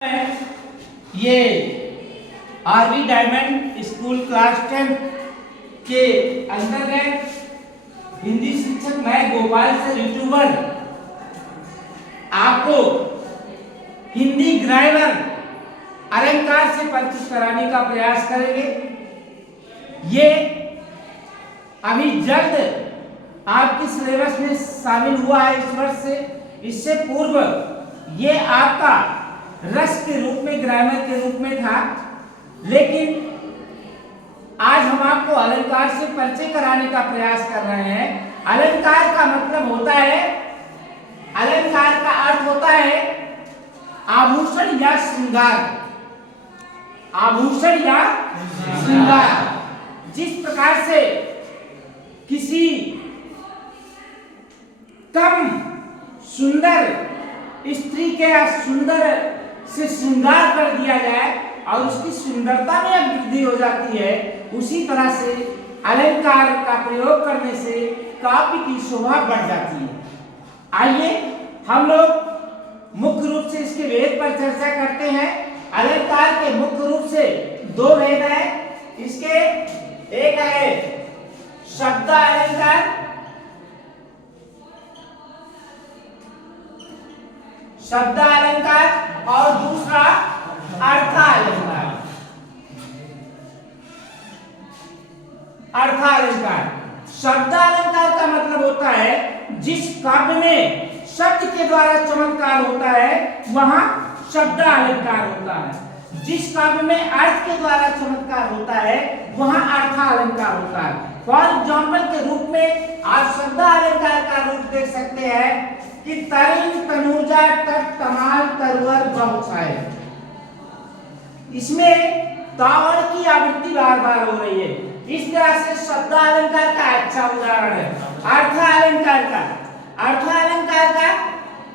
ये RV diamond school class 10 के अंतर्गत हिंदी शिक्षक मैं गोपाल सर यूट्यूबर आपको हिंदी ग्रामर अलंकार से परिचित कराने का प्रयास करेंगे। ये अभी जल्द आपके सिलेबस में शामिल हुआ है इस वर्ष से। इससे पूर्व ये आपका रस के रूप में ग्रामर के रूप में था, लेकिन आज हम आपको अलंकार से परिचय कराने का प्रयास कर रहे हैं। अलंकार का मतलब होता है, अलंकार का अर्थ होता है आभूषण या श्रृंगार। आभूषण या श्रृंगार जिस प्रकार से किसी कम सुंदर स्त्री के सुंदर से श्रृंगार कर दिया जाए और उसकी सुंदरता में वृद्धि हो जाती है, उसी तरह से अलंकार का प्रयोग करने से काव्य की शोभा बढ़ जाती है। आइए हम लोग मुख्य रूप से इसके भेद पर चर्चा करते हैं। अलंकार के मुख्य रूप से दो भेद हैं। इसके एक है शब्द अलंकार, शब्द अलंकार, और दूसरा अर्थ अलंकार। अर्थ अलंकार, शब्द अलंकार का मतलब होता है जिस काव्य में शब्द के द्वारा चमत्कार होता है वहां शब्द अलंकार होता है। जिस काव्य में अर्थ के द्वारा चमत्कार होता है वहां अर्थ अलंकार होता है। फॉर एग्जाम्पल के रूप में आप शब्द अलंकार का रूप देख सकते हैं कि तरिन तनुजा तट तमाल तरवर बहुछाए। इसमें तावड़ की आवृत्ति बार बार हो रही है। इस तरह से शब्द अलंकार का अच्छा उदाहरण है। अर्थ अलंकार का, अर्थ अलंकार का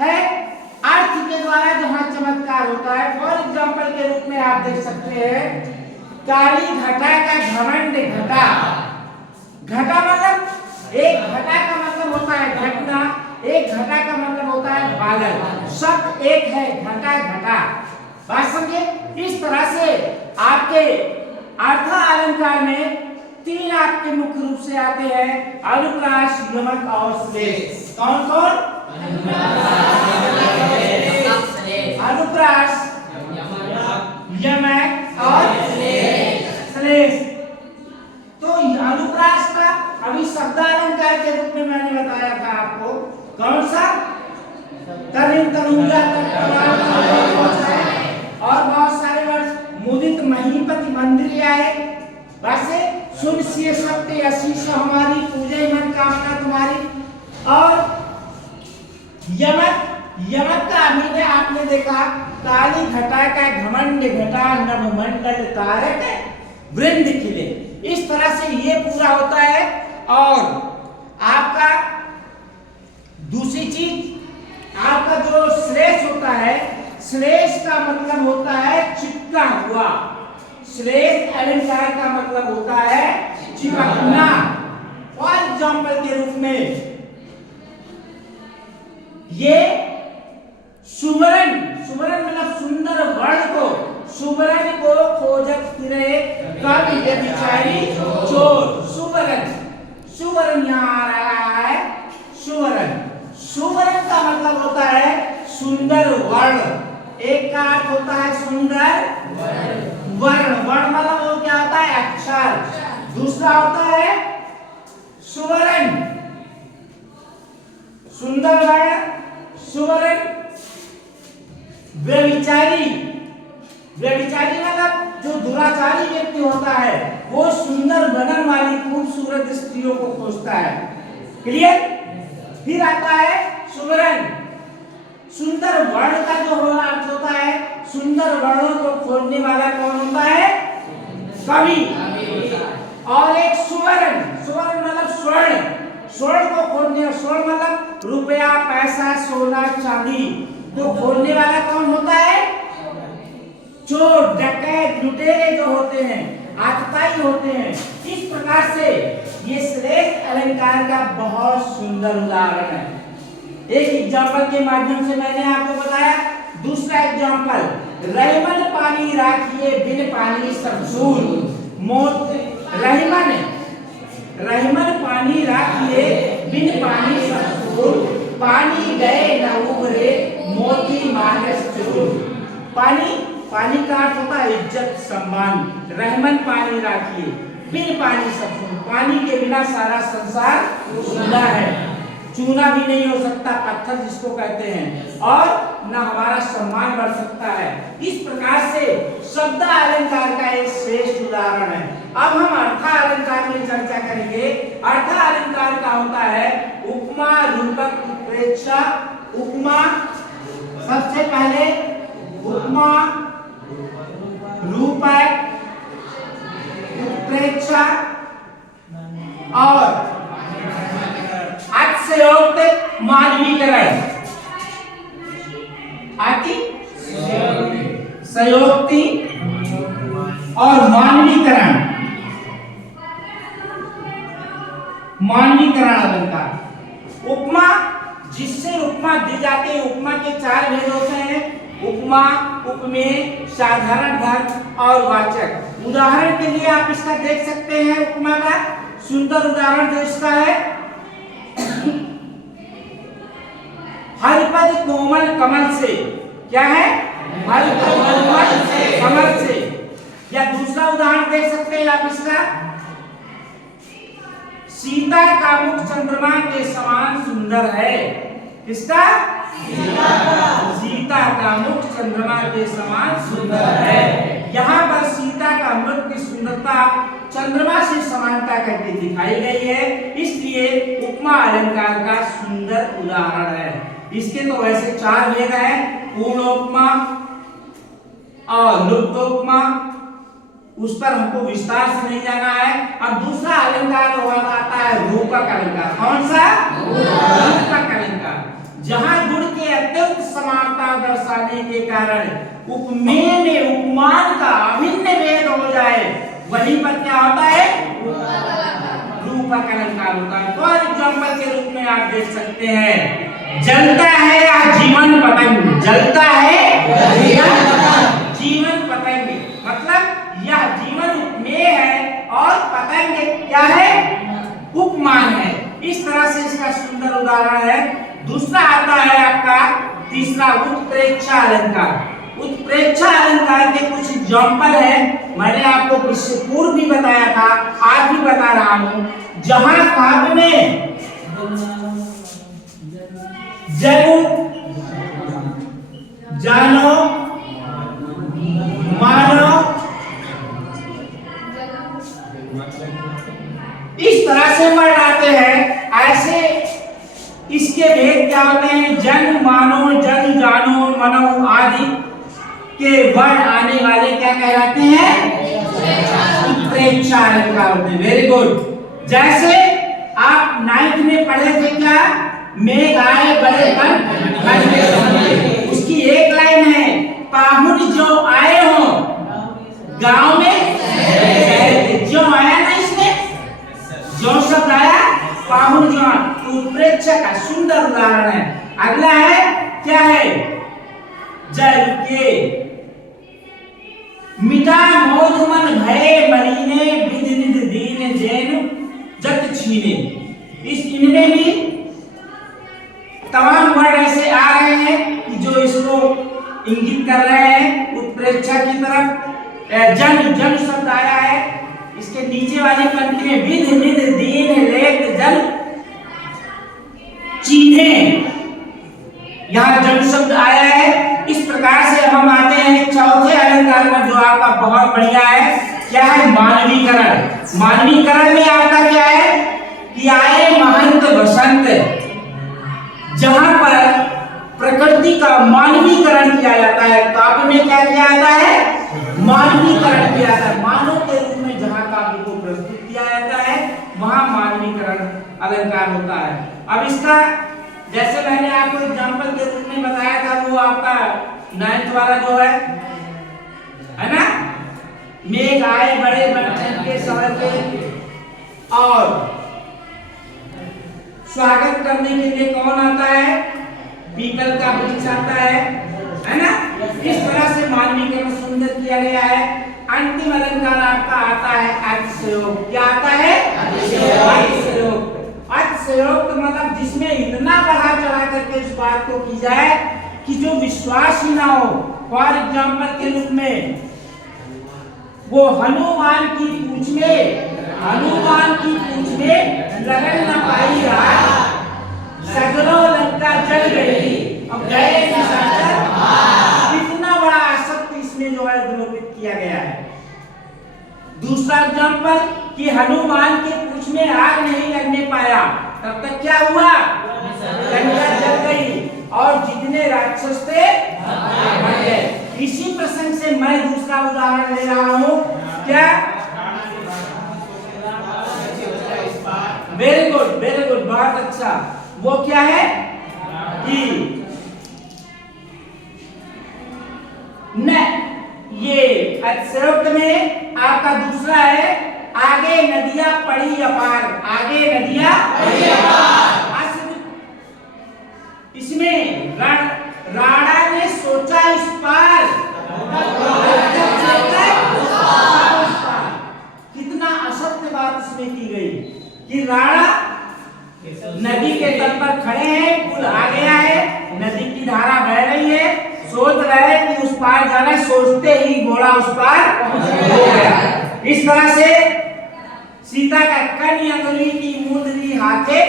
है अर्थ के द्वारा जहां चमत्कार होता है। फॉर एग्जाम्पल के रूप में आप देख सकते हैं काली घटा का घमंड घटा। घटा मतलब एक घटा का मतलब होता है घटना, एक घटा का मतलब होता है बादल। शब्द एक है, घटा घटा। बात समझे? इस तरह से आपके अर्थ अलंकार में तीन आपके मुख्य रूप से आते हैं, अनुप्रास, यमक और श्लेष। कौन कौन? अनुप्रास, यमक और श्लेष। तो अनुप्रास का अभी शब्द अलंकार के रूप में मैंने बताया था आपको। कौन सा? तरिन तनुजा तट तमाल तरवर बहुछाए, और बहुत सारे वर्ष मुदित महीपति मंदिर आए। वैसे सुन सिय सत्य आशीष हमारी, पूजे मन कामना तुम्हारी। और यमक, यमक का अभी ने आपने देखा काली घटा का घमंड घटा, नभ मंडल तारक वृंद खिले। इस तरह से ये पूरा होता है। और आपका दूसरी चीज आपका जो श्लेष होता है, श्लेष का मतलब होता है चिपका हुआ। श्लेष अलंकार का मतलब होता है चिपकना। फॉर एग्जाम्पल के रूप में ये सुवर्ण, सुवर्ण मतलब सुंदर वर्ण को, सुवर्ण को खोजत फिरे कवि व्यभिचारी चोर। सुवर्ण, सुवर्ण यहाँ आ रहा है। सुवर्ण, सुवर्ण का मतलब होता है सुंदर वर्ण। एक का अर्थ होता है सुंदर वर्ण, वर्ण मतलब वो क्या होता है? अक्षर। दूसरा होता है सुवर्ण, सुंदर वर्ण, सुवर्ण। व्यभिचारी, व्यभिचारी मतलब जो दुराचारी व्यक्ति होता है वो सुंदर बनन वाली खूबसूरत स्त्रियों को खोजता है। क्लियर? फिर आता है सुवर्ण। सुंदर वर्ण का जो अर्थ होता है, सुंदर वर्णों को खोजने वाला कौन होता है? कवि। और एक सुवर्ण, सुवर्ण मतलब स्वर्ण, स्वर्ण को खोजने, स्वर्ण मतलब रुपया, पैसा, सोना, चांदी को खोजने वाला कौन होता है? चोर, डकैत, लुटेरे जो होते हैं, आतताई होते हैं। इस प्रकार से ये श्लेष अलंकार का बहुत सुंदर उदाहरण है। एक एग्जाम्पल के माध्यम से मैंने आपको बताया। दूसरा एग्जाम्पल रहीमन पानी राखिए बिन पानी सब सूल। रहीमन पानी राखिए बिन पानी सब सूल। पानी गए न उभरे मोती मानस चूर। पानी का अर्थ होता है इज्जत सम्मान। रहीमन पानी राखिए बिन पानी सब सूल। पानी के बिना सारा संसार सूना है, चूना भी नहीं हो सकता, पत्थर जिसको कहते हैं, और न हमारा सम्मान बढ़ सकता है। इस प्रकार से शब्द अलंकार का एक श्रेष्ठ उदाहरण है। अब हम अर्थ अलंकार में चर्चा करेंगे। अर्थ अलंकार का होता है उपमा, रूपक, उत्प्रेक्षा। उपमा, सबसे पहले उपमा, रूपक, उत्प्रेक्षा और अतिशयोक्ति मानवीकरण। अतिशयोक्ति और मानवीकरण। मानवीकरण अलंकार। उपमा, जिससे उपमा दी जाती है। उपमा के चार भेद होते हैं: उपमा, उपमेय, साधारण धर्म और वाचक। उदाहरण के लिए आप इसका देख सकते हैं। उपमा का सुंदर उदाहरण जो इसका है, हरिपद कोमल कमल से। क्या है? हरिपद कोमल कमल से। या दूसरा उदाहरण देख सकते हैं आप इसका, सीता का मुख चंद्रमा के समान सुंदर है। किसका? सीता का मुख चंद्रमा के समान सुंदर है। यहाँ पर सीता का मुख की सुंदरता चंद्रमा से समानता करके दिखाई गई है, इसलिए उपमा अलंकार का सुंदर उदाहरण है। इसके तो वैसे चार भेद हैं: पूर्णोपमा और लुप्तोपमा। उस पर हमको विस्तार से नहीं जाना है। अब दूसरा अलंकार आता है रूपक अलंकार। कौन सा? रूपक अलंकार, जहां गुण के अत्यंत समानता दर्शाने के कारण उपमेय में उपमान का अभिन्न भेद हो जाए, वहीं पर क्या होता है? रूपक अलंकार होता है। फॉर एग्जाम्पल के रूप में आप देख सकते हैं, जलता है जीवन पतंग। जलता है जीवन पतंग, मतलब यह जीवन उपमेय है और पतंग क्या है? उपमान है। इस तरह से इसका सुंदर उदाहरण है। दूसरा आता है आपका तीसरा, उत्प्रेक्षा अलंकार। उत्प्रेक्षा अलंकार के कुछ एग्जाम्पल है, मैंने आपको इससे पूर्व भी बताया था, आज भी बता रहा हूं। जहां काव्य में जनो, जानो, मानो, इस तरह से वर्ण आते हैं, ऐसे इसके भेद क्या होते हैं? जन, मानो, जन, जानो, मनो आदि के वर्ण आने वाले क्या कहलाते हैं? उत्प्रेक्षा अलंकार होते हैं। Very good. जैसे आप 9th में पढ़े थे क्या? मेघ आए बड़े बन बन। उसकी एक लाइन है, पाहुन जो आए हो गांव में जो आया ना, इसमें जो शब्द आया पाहुन जो, उत्प्रेक्षा का सुंदर उदाहरण है। अगला है क्या है? जल के मिटा मोद मन भय मरीने विध निध दीन जैन जत छीने। इनमें भी तमाम वर्ड ऐसे आ रहे हैं कि जो इसको इंगित कर रहे हैं उत्प्रेक्षा की तरफ। जन, जन शब्द आया है, इसके नीचे वाली पंक्ति में विध निध दीन लेत जल चीन्हे, यहाँ जन शब्द आया है। इस प्रकार से हम आते हैं चौथे अलंकार पर, जो आपका बहुत बढ़िया है। क्या है? मानवीकरण। मानवीकरण में आपका क्या है कि आए महंत बसंत, जहां पर प्रकृति का मानवीकरण किया जाता है। काव्य में क्या किया जाता है? मानवीकरण किया जाता है। मानव के रूप में जहां काव्य को प्रस्तुत किया जाता है, वहां मानवीकरण अलंकार होता है। अब इसका जैसे मैंने आपको एग्जांपल के रूप में बताया था, वो आपका 9th वाला जो है ना, मेघ आए बड़े बन के समय पे, और स्वागत करने के लिए कौन आता है? पीपल का वृक्ष आता है ना। इस तरह से मानवीकरण सुंदर किया गया है। अंतिम अलंकार आपका आता है अतिशयोक्त। क्या आता है? अतिशयोक्त। अतिशयोक्त मतलब जिसमें इतना बढ़ा चढ़ा करके इस बात को की जाए कि जो विश्वास ही ना हो। फॉर एग्जाम्पल के रूप में वो हनुमान की पूंछ में लगन न पाई रात, सगरों लंका जल गई, अब गए निशाचर। कितना बड़ा असत्य इसमें जो है निरूपित किया गया है। दूसरा एग्जाम्पल कि हनुमान के पूंछ में आग नहीं लगने पाया, तब तक क्या हुआ? लंका जल गई और जितने राक्षस थे मर गए। इसी प्रसंग से मैं दूसरा उदाहरण ले रहा हूं। क्या? वेरी गुड, बहुत अच्छा। वो क्या है कि न ये अतिशयोक्त में आपका दूसरा है आगे नदियां पड़ी अपार। आगे नदियां पड़ी अपार। इसमें राणा ने सोचा इस पार, कितना असत्य बात इसमें की गई कि राणा नदी के तट पर खड़े हैं, पुल आ गया है, नदी की धारा बह रही है, सोच रहे हैं कि उस पार जाना, सोचते ही घोड़ा उस पार हो गया। इस तरह से सीता का कन्या अंगुली की मुंदरी हाथे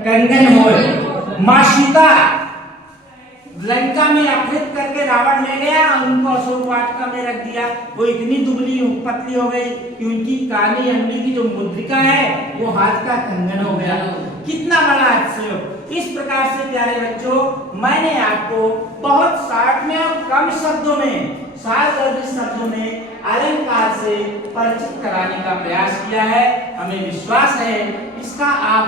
कंगन होए। मां सीता लंका में अपहृत करके रावण ले गया, उनको अशोक वाटिका में रख दिया। वो इतनी दुबली पतली हो गई कि उनकी कानी अंगुली की जो मुद्रिका है वो हाथ का कंगन हो गया। कितना बड़ा अतिशयोक्त। इस प्रकार से प्यारे बच्चों, मैंने आपको बहुत शार्ट में और कम शब्दों में, शब्दों में अलंकार से परिचित कराने का प्रयास किया है। हमें विश्वास है इसका आप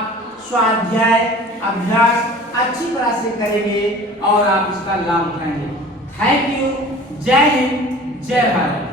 स्वाध्याय अभ्यास अच्छी तरह से करेंगे और आप इसका लाभ उठाएंगे। Thank you. जय हिंद, जय भारत।